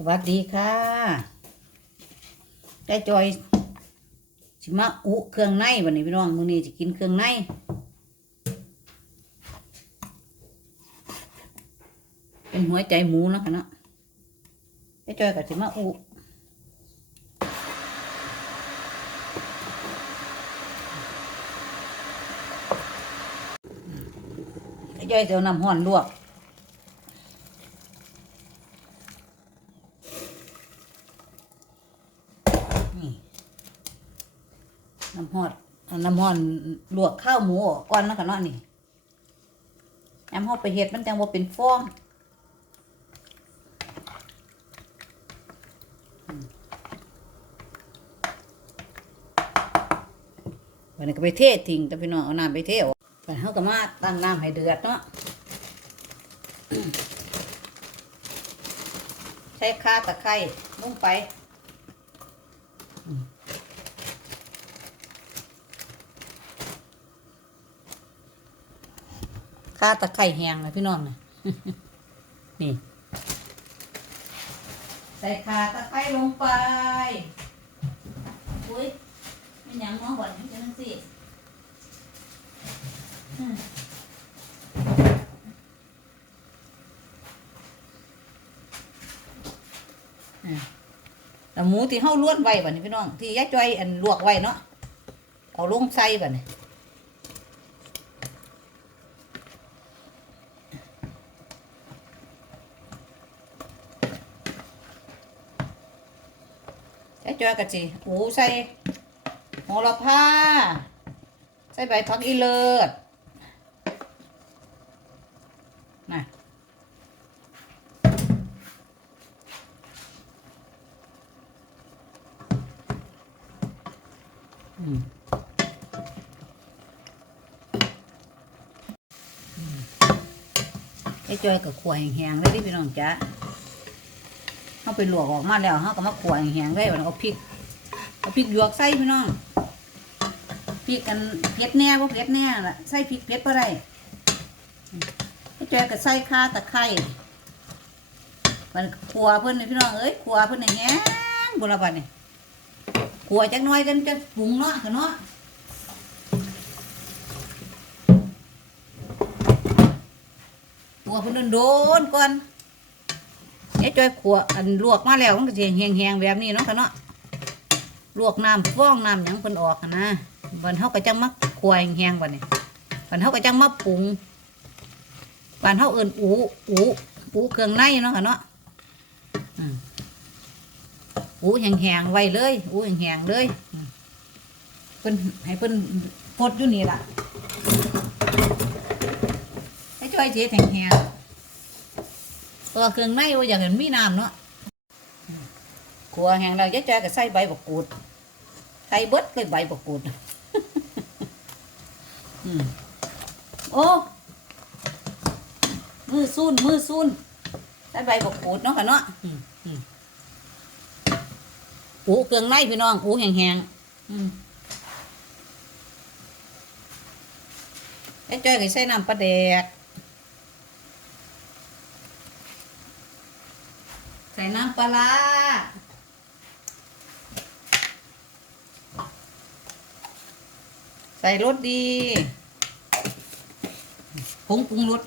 สวัสดีค่ะได้จอยสิมาอุเครื่องในวันนี้พี่น้องมื้อนี้จะกินเครื่องในเป็นหัวใจหมูนะคะเนาะได้จอยกับสิมาอุได้จอยจะเอาน้ำห้อนลวก น้ำฮอดเอาน้ำฮอนลวกข้าวหมูก่อนเนาะคะเนาะนี่น้ำฮอดไปเฮ็ดมันจังว่าเป็นฟองวันนี้ก็ไปเททิ้งแต่พี่น้องเอาน้ำไปเทออกไปเฮาก็มาตั้งน้ำให้เดือดเนาะใช้ข่าตะไคร้ลงไป ข้าตะไคร่แห้งนะพี่น้องนะนี่ ใส่ขาตะไคร่ลงไป อุ้ยเป็นยังมองบ่อนจังสิอืมอ่แล้วหมูที่เฮาลวดไว้บ่นี่พี่น้อง ที่ยายจ้อยอันลวกไว้เนาะ เอาลงใส่บ่นี่ ใส่จอยกะจีหูใส่โหระพาใส่ใบพักอีเลิศน่ะอืมไอ้จอยกับขวายแหงๆเลยที่พี่น้องจ๊ะ ไปลวกออกมาแล้วเขาก็มาขวายแห้งได้วันเอาพริกเอาพริกหยวกใส่พี่น้องพริกกันเผ็ดแน่ว่าเผ็ดแน่ละใส่พริกเผ็ดก็ได้ให้จอยก็ใส่ข่าตะไคร้มันขัวเพิ่นนี่พี่น้องเอ้ยขัวเพิ่นนี่แห้งบุรบัดนี่ขัวจักน้อยกันจะปรุงเนาะกันเนาะขัวเพิ่อนโดนก่อน ไอ้จ้อยขัวอันลวกมาแล้วมันก็จะแห้งๆแบบนี้เนาะค่ะเนาะลวกน้ำฟองน้ำหยังเพิ่นออกนะบันเฮาก็จังมาขัวแห้งๆบัดนี้บันเฮาก็จังมาปรุงบันเฮาเอิ้นอูอูอูเครื่องในเนาะค่ะเนาะอูแห้งๆไว้เลยอูแห้งๆเลยเพิ่นให้เพิ่นพดอยู่นี่ล่ะไอ้จ้อยเฮ็ดแห้งๆ ตัวเครื่องในว่าอย่างเห็นมีน้ำเนาะขัวแห้งแล้วยายจอยก็ใส่ใบบักกูดใส่เบิดเลยใบบักกูดอืมโอ้มือซุนมือซุนใส่ใบบักกูดเนาะค่ะเนาะอืมอืมอูเครื่องในพี่น้องอูแห้งๆอืมยายจอยก็ใส่น้ำปลาแดก ส่น้ำปลาใส่รสดีผงปรุงรส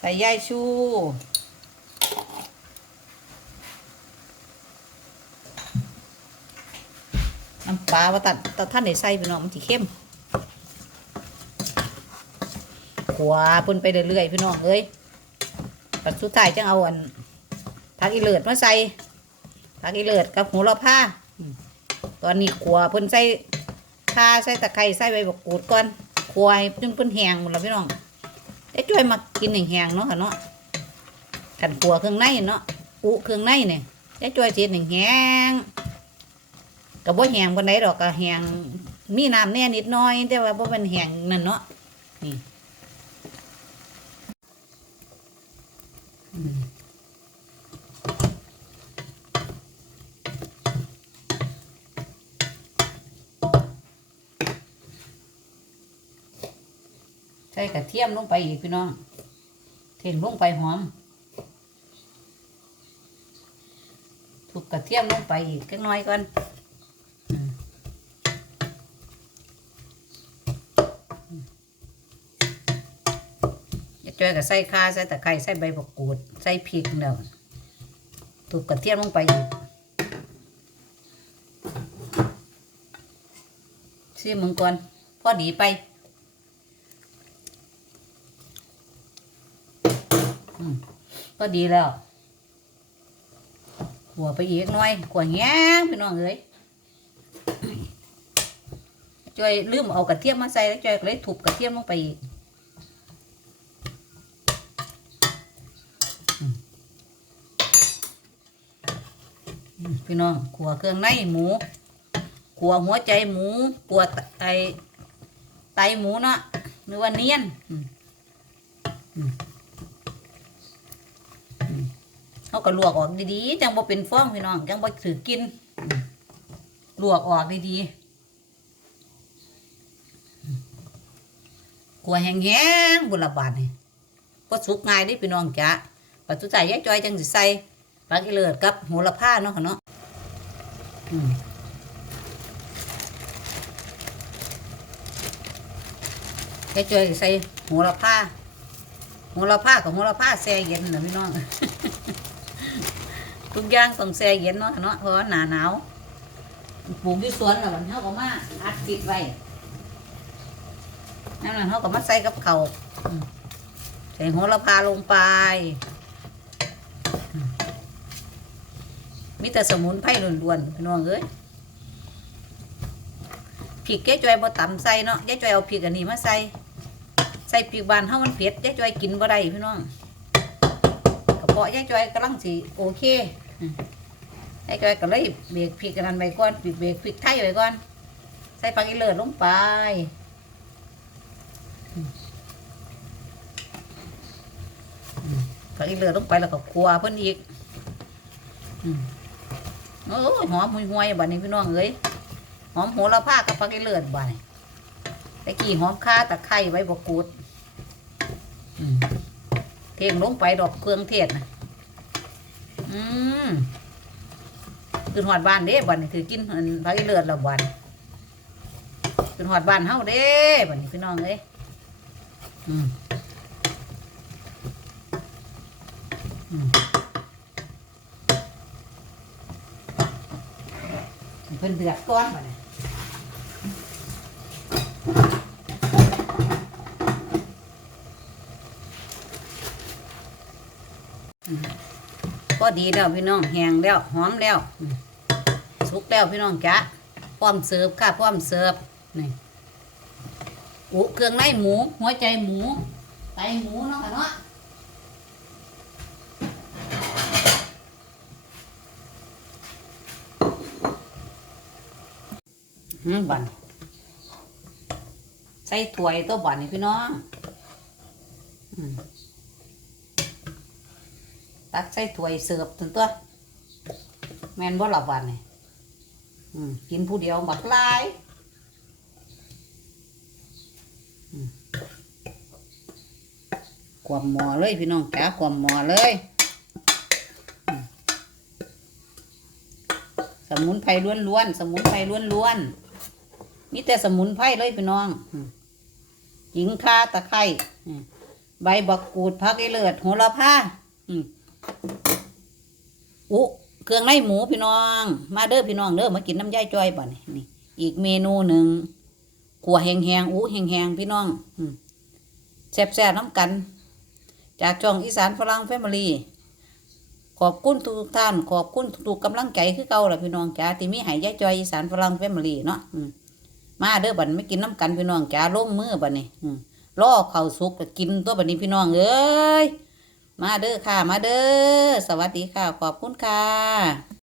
ใส่ย่ายชู น้ำปลาว่าตัดตัดท่านได้ใส่ไปน้องมันจะเข้ม ขวพุ่นไปเรื่อยๆพี่น้องเอ้ยปัดสุดท้ายจังเอาอันผักอีเลิศมาใส่ผักอีเลิศกับหัวเราผ้าตอนนี้ขัวเพุ่นใส่ข่าใส่ตะไคร้ใส่ใบบักกูดก่อนขวายจนเพุ่นแห้งหมดแล้วพี่น้องได้ช่วยมากินแห้งๆเนาะค่ะเนาะขันขัวเครื่องในเนาะอุเครื่องในเนี่ยได้ช่วยเสียหนึ่งแห้งกับบ่แห้งปานใดดอกก็แห้งมีน้ำแน่นิดน้อยแต่ว่าบ่เป็นแห้งนั่นเนาะนี่ ใส่กระเทียมลงไปอีกพี่น้อง เท่งลงไปหอม ถูกกระเทียมลงไปอีกจักน้อยก่อน ย่าจ้อกับใส่ข่าใส่ตะไคร้ใส่ใบบักกูด ใส่พริกเนาะถูกกระเทียมลงไปอีกซีมึงก่อนพอดีไปอืมก็ดีแล้วขัวไปอีกหน่อยขัวแง้งพี่น้องเอ้ยจอยลืมเอากระเทียมมาใส่แล้วจอยเลยทุบกระเทียมลงไปอีกอืมอืม พี่น้องขัวเครื่องในหมูขัวหัวใจหมูขัวไตไตหมูเนาะหรือว่าเนียนเขาก็ลวกออกดีๆจังบ่เป็นฟองพี่น้องจังบ่ถือกินลวกออกดีๆกัวแห้งๆบุรบาดนี่ก็สุกง่ายดิพี่น้องจ้ะปัจจุบันยายจอยจังสิใส่ปลากิเลิศกับโหระพาเนาะค่ะเนาะ อืมยายจอยใส่โหระพาโหระพากับโหระพาแช่เย็นนะพี่น้อง ทุกอย่างต้องแช่เย็นเนาะเนาะเพราะหนาหนาวปลูกที่สวนแล้วมันเขาก็มาอัดติดไว้นั่นน่ะเขาก็มาใส่กับเขาใส่โหระพาลงไปอืม มีแต่สมุนไพรล้วนๆพี่น้องเอ้ยพริกแก้จอยบ่ตำใส่เนาะยายจอยเอาพริกอันนี้มาใส่ใส่พริกบานเฮามันเผ็ดยายจอยกินบ่ได้พี่น้องกระเพาะยายจอยกำลังสิโอเคอืมยายจอยก็เลยเบรกพริกกันนั้นไปก่อนเบรกเบรกพริกไทยไปก่อน ใส่ผักอีเลิศลงไปผักอีเลิศลงไปแล้วก็คั่วเพิ่นอีก อืม โอ้ยหอมห่วยๆบัดนี้พี่น้องเอ้ยหอมโหระพากับผักอีเลิศบัดนี้ตะกี้หอมข่าตะไคร้ใบบกูดเทงลงไปดอกเครื่องเทศนะอืมขึ้นหอดบ้านเด้บันนี้ถือกินอันพักอีเลือดละบันขึ้นหอดบ้านเฮาเด้บันนี้พี่น้องเอ้ยอืมอืม เพิ่นเดือดก้อนบัดนี้ก็ดีแล้วพี่น้องแห้งแล้วหอมแล้วสุกแล้วพี่น้องจ้ะพร้อมเสิร์ฟค่ะพร้อมเสิร์ฟนี่อุเครื่องในหมู หัวใจหมูไตหมูเนาะค่ะเนาะ อืมบันใส่ถ้วยตัวบันนี่พี่น้องตักใส่ถ้วยเสิร์ฟถึงตัว แมนบ่หลับวันนี่กินผู้เดียวบักลายความหมอเลยพี่น้องจ๋าความหมอเลยสมุนไพรล้วนๆ สมุนไพรล้วนๆ มีแต่สมุนไพรเลยพี่น้องอืมหญิงคาตะไคร้อืมใบบักกูดพักไอเลิศโหระพาอืมอุเครื่องในหมูพี่น้อง มาเด้อพี่น้องเด้อมากินน้ำย่ายจ้อยบ่นี่นี่ อีกเมนูหนึ่งขัวแห้งๆอุแห้งๆพี่น้องอืมแซ่บๆน้ำกัน จากช่องอีสานฝรั่งแฟมิลี่ขอบคุณทุกท่าน ขอบคุณทุกกำลังใจคือเก่าแหละพี่น้องจ้าที่มีใหายย่ายจ้อยอีสานฝรั่งแฟมิลี่เนาะอื มาเด้อบัดไม่กินน้ำกันพี่น้องจ้าลงมือบัดนี่อืมรอข้าสุกก็กินตัวบัดนี้พี่น้องเอ้ยมาเด้อค่ะ มาเด้อสวัสดีค่ะ ขอบคุณค่ะ